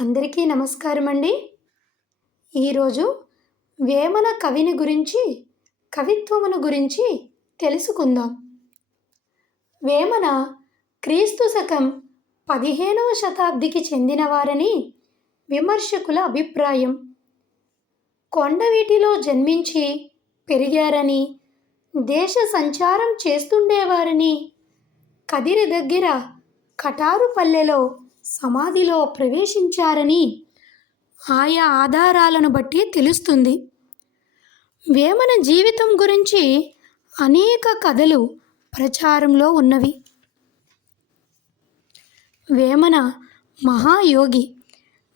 అందరికీ నమస్కారం అండి. ఈరోజు వేమన కవిని గురించి కవిత్వమును గురించి తెలుసుకుందాం. వేమన క్రీస్తు శకం పదిహేనవ శతాబ్దికి చెందినవారని విమర్శకుల అభిప్రాయం. కొండవీటిలో జన్మించి పెరిగారని దేశ సంచారం చేస్తుండేవారని కదిరి దగ్గర కటారుపల్లెలో సమాధిలో ప్రవేశించారని ఆయా ఆధారాలను బట్టి తెలుస్తుంది. వేమన జీవితం గురించి అనేక కథలు ప్రచారంలో ఉన్నవి. వేమన మహాయోగి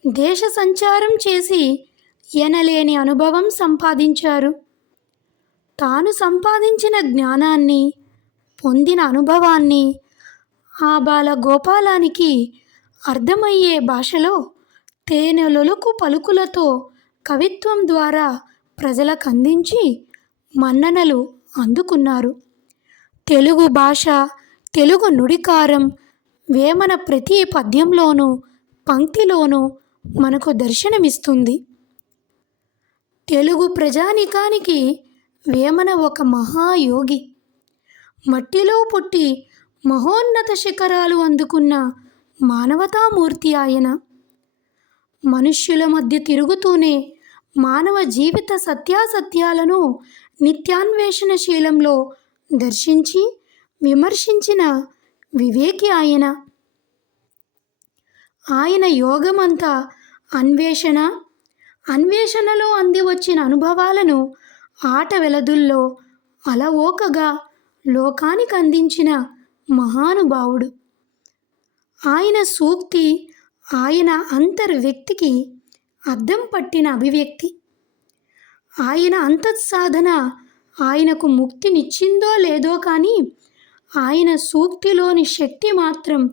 దేశ సంచారం చేసి ఎనలేని అనుభవం సంపాదించారు. తాను సంపాదించిన జ్ఞానాన్ని పొందిన అనుభవాన్ని ఆ బాల గోపాలానికి అర్థమయ్యే భాషలో తేనెలొలుకు పలుకులతో కవిత్వం ద్వారా ప్రజలకు అందించి మన్ననలు అందుకున్నారు. తెలుగు భాష తెలుగు నుడికారం వేమన ప్రతి పద్యంలోనూ పంక్తిలోనూ మనకు దర్శనమిస్తుంది. తెలుగు ప్రజానికానికి వేమన ఒక మహాయోగి. మట్టిలో పుట్టి మహోన్నత శిఖరాలు అందుకున్న మానవతామూర్తి ఆయన. మనుష్యుల మధ్య తిరుగుతూనే మానవ జీవిత సత్యాసత్యాలను నిత్యాన్వేషణశీలంలో దర్శించి విమర్శించిన వివేకి ఆయన. ఆయన యోగమంతా అన్వేషణ అన్వేషణలో అంది వచ్చిన అనుభవాలను ఆట వెలదుల్లో అలవోకగా లోకానికి అందించిన మహానుభావుడు. ఆయన సూక్తి ఆయన అంతర్వ్యక్తికి అద్దం పట్టిన అభివ్యక్తి. ఆయన అంతఃసాధన ఆయనకు ముక్తినిచ్చిందో లేదో కానీ ఆయన సూక్తిలోని శక్తి మాత్రం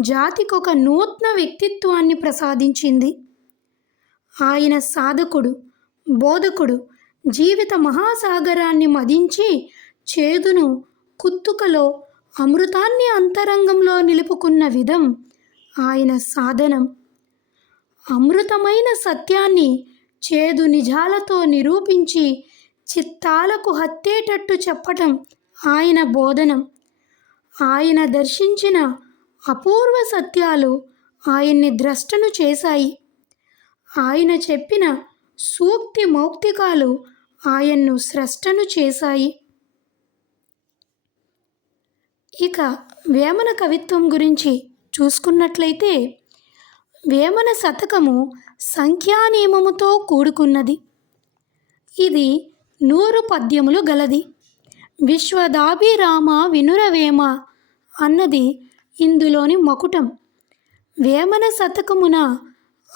జాతికొక నూతన వ్యక్తిత్వాన్ని ప్రసాదించింది. ఆయన సాధకుడు బోధకుడు జీవిత మహాసాగరాన్ని మదించి చేదును కుత్తుకలో అమృతాన్ని అంతరంగంలో నిలుపుకున్న విధం ఆయన సాధనం. అమృతమైన సత్యాన్ని చేదు నిజాలతో నిరూపించి చిత్తాలకు హత్తేటట్టు చెప్పటం ఆయన బోధనం. ఆయన దర్శించిన అపూర్వ సత్యాలు ఆయన్ని ద్రష్టను చేశాయి. ఆయన చెప్పిన సూక్తి మౌక్తికాలు ఆయన్ను స్రష్టను చేశాయి. ఇక వేమన కవిత్వం గురించి చూసుకున్నట్లయితే వేమన శతకము సంఖ్యానియమముతో కూడుకున్నది. ఇది నూరు పద్యములు గలది. విశ్వదాభిరామ వినురవేమ అన్నది ఇందులోని మకుటం. వేమన శతకమున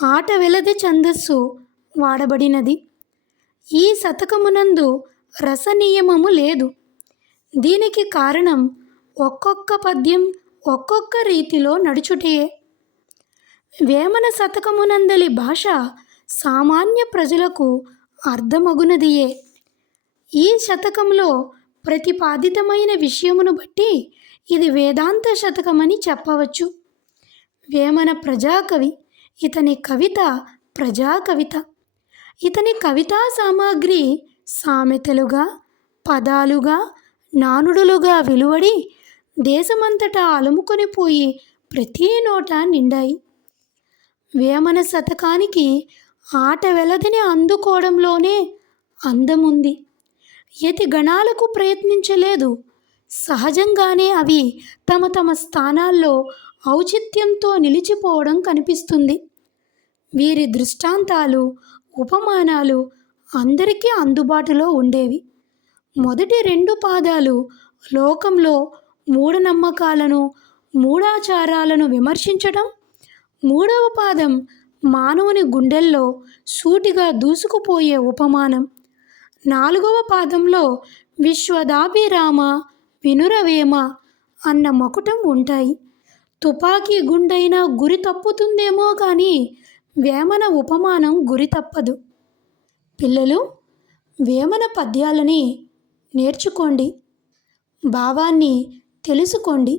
ఆట వెలది ఛందస్సు వాడబడినది. ఈ శతకమునందు రసనియమము లేదు. దీనికి కారణం ఒక్కొక్క పద్యం ఒక్కొక్క రీతిలో నడుచుటయే వేమన శతకమునందలి భాష సామాన్య ప్రజలకు అర్థమగునదియే. ఈ శతకంలో ప్రతిపాదితమైన విషయమును బట్టి ఇది వేదాంత శతకమని చెప్పవచ్చు. వేమన ప్రజాకవి ఇతని కవిత ప్రజా కవిత ఇతని కవితా సామాగ్రి సామెతలుగా పదాలుగా నానుడులుగా వెలువడి దేశమంతటా అలుముకొని పోయి ప్రతి నోట నిండాయి. వేమన శతకానికి ఆట వెలదిని అందుకోవడంలోనే అందముంది. యతి గణాలకు ప్రయత్నించలేదు. సహజంగానే అవి తమ తమ స్థానాల్లో ఔచిత్యంతో నిలిచిపోవడం కనిపిస్తుంది. వీరి దృష్టాంతాలు ఉపమానాలు అందరికీ అందుబాటులో ఉండేవి. మొదటి రెండు పాదాలు లోకంలో మూఢనమ్మకాలను మూఢాచారాలను విమర్శించడం మూడవ పాదం మానవుని గుండెల్లో సూటిగా దూసుకుపోయే ఉపమానం. నాలుగవ పాదంలో విశ్వదాభిరామ వినురవేమ అన్న మకుటం ఉంటాయి. తుపాకీ గుండైనా గురి తప్పుతుందేమో కానీ వేమన ఉపమానం గురి తప్పదు. పిల్లలు వేమన పద్యాలని నేర్చుకోండి. భావాన్ని తెలుసుకోండి.